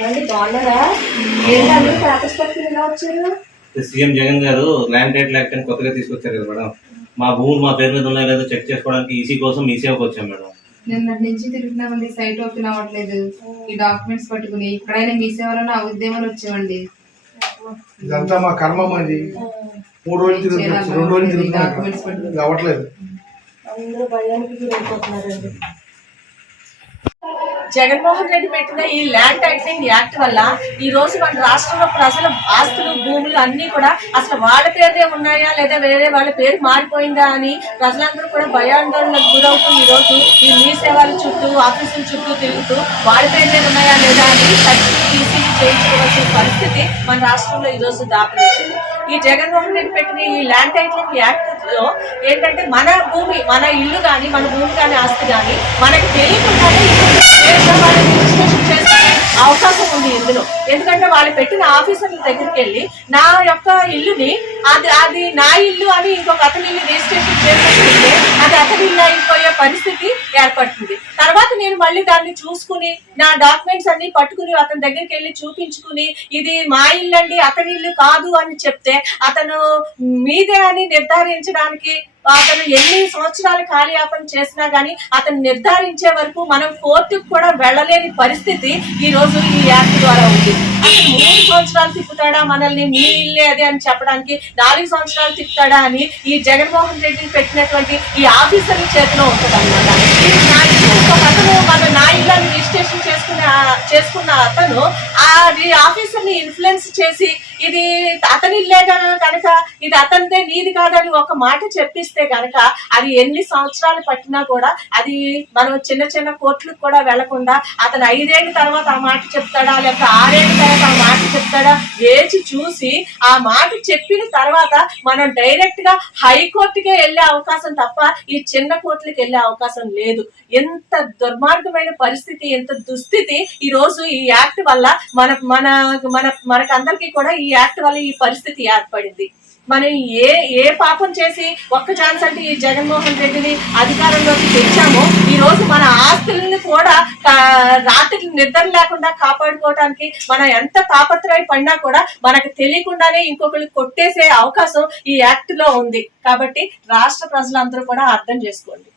ఏమండి బాగున్నారా? ఏంటండి పేపర్స్ పట్టుకుని ఇలా వచ్చారు? సీఎం జగన్ గారు ల్యాండ్ టైటిల్ యాక్ట్ అని కొత్తగా తీసుకొచ్చారు కదా మేడం. మా భూములు మా పేరు మీద ఉన్నాయో లేదో చెక్ చేసుకోవడానికి ఈసీ కోసం ఈ సేవకు వచ్చాం మేడం. నిన్నటి నుంచి తిరుగుతున్నామండి సైట్ ఓపెన్ అవ్వట్లేదు. ఈ డాక్యుమెంట్స్ పట్టుకుని ఇక్కడైనా మీ సేవలను అవుద్దేమని వచ్చామండి. ఇదంతా మా కర్మ మాది మూడు రోజులు తిరుగుతున్నాం రెండు రోజులు తిరుగుతున్నాం. డాక్యుమెంట్స్ పట్టుకుని. ఇది అవ్వట్లేదు. అందరూ భయానికి గురైపోతున్నారండి. జగన్మోహన్ రెడ్డి పెట్టిన ఈ ల్యాండ్ టైటిలింగ్ యాక్ట్ వల్ల ఈ రోజు మన రాష్ట్రంలో ప్రజల ఆస్తులు భూములు అన్ని కూడా అసలు వాళ్ళ పేరే ఉన్నాయా లేదా వేరే వాళ్ళ పేరు మారిపోయిందా అని ప్రజలందరూ కూడా భయాందోళనకు గురవుతూ ఈ రోజు ఈ మీ సేవల చుట్టూ ఆఫీసుల చుట్టూ తిరుగుతూ వాళ్ళ పేరే ఉన్నాయా లేదా అని సర్టిఫికేట్ చేయించుకోవాల్సిన పరిస్థితి మన రాష్ట్రంలో ఈ రోజు దాపరించింది ఈ జగన్మోహన్ రెడ్డి పెట్టిన ఈ ల్యాండ్ టైటిలింగ్ యాక్ట్ లో ఏంటంటే మన భూమి మన ఇల్లు కానీ మన భూమి కానీ ఆస్తి కానీ మనకి తెలియకుండానే అవకాశం ఉంది ఇందులో. ఎందుకంటే వాళ్ళు పెట్టిన ఆఫీసర్ల దగ్గరికి వెళ్ళి నా యొక్క ఇల్లుని అది అది నా ఇల్లు అని ఇంకొక అతని ఇల్లు రిజిస్ట్రేషన్ చేసుకుంటే అది అతని ఇల్లు అయిపోయే పరిస్థితి ఏర్పడుతుంది. నేను మళ్ళీ దాన్ని చూసుకుని నా డాక్యుమెంట్స్ అన్ని పట్టుకుని అతని దగ్గరికి వెళ్ళి చూపించుకుని ఇది మా ఇల్లు అండి అతని ఇల్లు కాదు అని చెప్తే అతను మీదే అని నిర్ధారించడానికి అతను ఎన్ని సంవత్సరాలు కాలయాపన చేసినా గానీ అతను నిర్ధారించే వరకు మనం కోర్టుకు కూడా వెళ్ళలేని పరిస్థితి ఈ రోజు ఈ యాక్ట్ ద్వారా ఉంది. అతను మూడు సంవత్సరాలు తిప్పుతాడా మనల్ని మీ ఇల్లే అదే అని చెప్పడానికి నాలుగు సంవత్సరాలు తిప్పుతాడా అని ఈ జగన్మోహన్ రెడ్డి పెట్టినటువంటి ఈ ఆఫీసర్ల చేతిలో ఉంటుంది అన్నమాట నా ఇంకొక అతను మన నా ఇల్లు రిజిస్ట్రేషన్ చేసుకున్న చేసుకున్న అతను ఆ ఆఫీసర్ని ఇన్ఫ్లుయెన్స్ చేసి ఇది అతని ఇల్లే కనుక ఇది అతనిదే నీది కాదని ఒక మాట చెప్పిస్తే కనుక అది ఎన్ని సంవత్సరాలు పట్టినా కూడా అది మనం చిన్న చిన్న కోర్టులకు కూడా వెళ్ళకుండా అతను ఐదేళ్ళ తర్వాత ఆ మాట చెప్తాడా లేకపోతే ఆరేళ్ళ తర్వాత ఆ మాట చెప్తాడా వేచి చూసి ఆ మాట చెప్పిన తర్వాత మనం డైరెక్ట్గా హైకోర్టుకే వెళ్ళే అవకాశం తప్ప ఈ చిన్న కోర్టులకు వెళ్ళే అవకాశం లేదు. ఎంత ఎంత దుర్మార్గమైన పరిస్థితి ఎంత దుస్థితి ఈ రోజు ఈ యాక్ట్ వల్ల మన మన మన మనకందరికీ కూడా ఈ యాక్ట్ వల్ల ఈ పరిస్థితి ఏర్పడింది. మనం ఏ ఏ పాపం చేసి ఒక్క ఛాన్స్ అంటే ఈ జగన్మోహన్ రెడ్డిని అధికారంలోకి తెచ్చామో ఈ రోజు మన ఆస్తుల్ని కూడా రాత్రి నిద్ర లేకుండా కాపాడుకోవడానికి మనం ఎంత తాపత్రయ పడినా కూడా మనకు తెలియకుండానే ఇంకొకరు కొట్టేసే అవకాశం ఈ యాక్ట్లో ఉంది. కాబట్టి రాష్ట్ర ప్రజలందరూ కూడా అర్థం చేసుకోండి.